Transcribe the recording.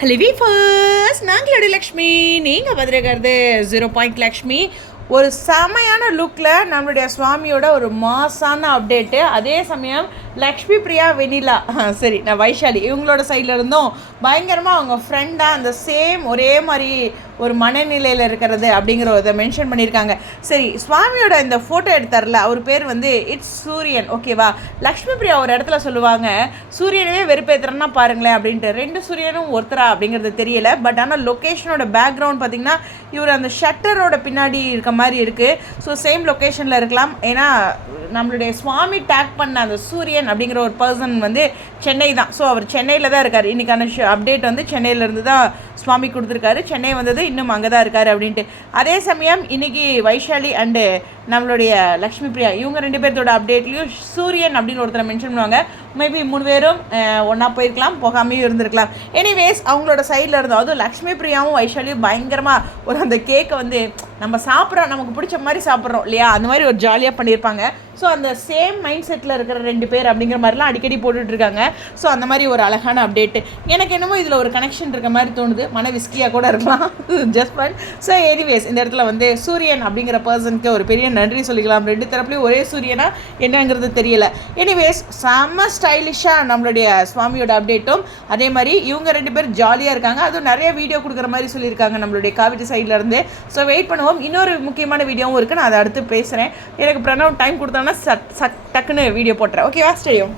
Hello வீஃபர்ஸ், நாங்களோட Lakshmi. நீங்கள் பதிரகிறது 0 லக்ஷ்மி. ஒரு செமையான லுக்கில் நம்மளுடைய சுவாமியோட ஒரு மாசான அப்டேட்டு. அதே சமயம் லக்ஷ்மி பிரியா வெனிலா சரி நான் வைஷாலி இவங்களோட சைடில் இருந்தும் பயங்கரமாக அவங்க ஃப்ரெண்டாக அந்த சேம் ஒரே மாதிரி ஒரு மனநிலையில் இருக்கிறது அப்படிங்கிற இதை மென்ஷன் பண்ணியிருக்காங்க. சரி, சுவாமியோட இந்த ஃபோட்டோ எடுத்தார்ல, அவர் பேர் வந்து இட்ஸ் சூரியன், ஓகேவா? லக்ஷ்மி பிரியா ஒரு இடத்துல சொல்லுவாங்க, சூரியனவே வெறுப்பேற்றுறேன்னா பாருங்களேன் அப்படின்ட்டு. ரெண்டு சூரியனும் ஒருத்தரா அப்படிங்கிறது தெரியல. பட் ஆனால் லொக்கேஷனோட பேக்ரவுண்ட் பார்த்திங்கன்னா இவர் அந்த ஷட்டரோட பின்னாடி இருக்க மாதிரி இருக்குது. ஸோ சேம் லொக்கேஷனில் இருக்கலாம். ஏன்னா நம்மளுடைய சுவாமி டேக் பண்ண அந்த சூரியன் அப்படிங்கிற ஒரு பர்சன் வந்து சென்னை தான். ஸோ அவர் சென்னையில் தான் இருக்கார். இன்றைக்கான அப்டேட் வந்து சென்னையிலேருந்து தான் சுவாமி கொடுத்துருக்காரு. சென்னை வந்தது இன்னும் அங்கே தான் இருக்கார் அப்படின்ட்டு. அதே சமயம் இன்றைக்கி வைஷாலி அண்டு நம்மளுடைய லக்ஷ்மி பிரியா இவங்க ரெண்டு பேர்த்தோட அப்டேட்லேயும் சூரியன் அப்படின்னு ஒருத்தரை மென்ஷன் பண்ணுவாங்க. மேபி 3 பேரும் ஒன்றா போயிருக்கலாம், போகாமையும் இருந்திருக்கலாம். எனிவேஸ் அவங்களோட சைடில் இருந்தோம். அதுவும் லக்ஷ்மி பிரியாவும் வைஷாலியும் பயங்கரமாக ஒரு அந்த கேக்கை வந்து நம்ம சாப்பிட்றோம், நமக்கு பிடிச்ச மாதிரி சாப்பிட்றோம் இல்லையா, அந்த மாதிரி ஒரு ஜாலியாக பண்ணியிருப்பாங்க. ஸோ அந்த சேம் மைண்ட் செட்டில் இருக்கிற 2 பேர் அப்படிங்கிற மாதிரிலாம் அடிக்கடி போட்டுட்ருக்காங்க. ஸோ அந்த மாதிரி ஒரு அழகான அப்டேட்டு. எனக்கு என்னமோ இதில் ஒரு கனெக்ஷன் இருக்க மாதிரி தோணுது. மன விஸ்கியாக கூட இருக்கலாம், ஜஸ்ட் ஃபன். ஸோ எனிவேஸ் இந்த இடத்துல வந்து சூரியன் அப்படிங்கிற பர்சனுக்கு ஒரு பெரிய நன்றி சொல்லிக்கலாம். 2 தரப்புலையும் ஒரே சூரியனா என்னங்கிறது தெரியல. எனிவேஸ் செம்ம ஸ்டைலிஷாக நம்மளுடைய சுவாமியோட அப்டேட்டும் அதே மாதிரி இவங்க 2 பேர் ஜாலியாக இருக்காங்க. அதுவும் நிறைய வீடியோ கொடுக்குற மாதிரி சொல்லியிருக்காங்க நம்மளுடைய காவிரி சைட்லேருந்து. ஸோ வெயிட் பண்ணுவோம். இன்னொரு முக்கியமான வீடியோவும் இருக்குது, நான் அதை அடுத்து பேசுகிறேன். எனக்கு பிரணவ் டைம் கொடுத்தாங்கன்னா டக்குன்னு வீடியோ போட்டுறேன். ஓகேவா? ஸ்டேடியம்.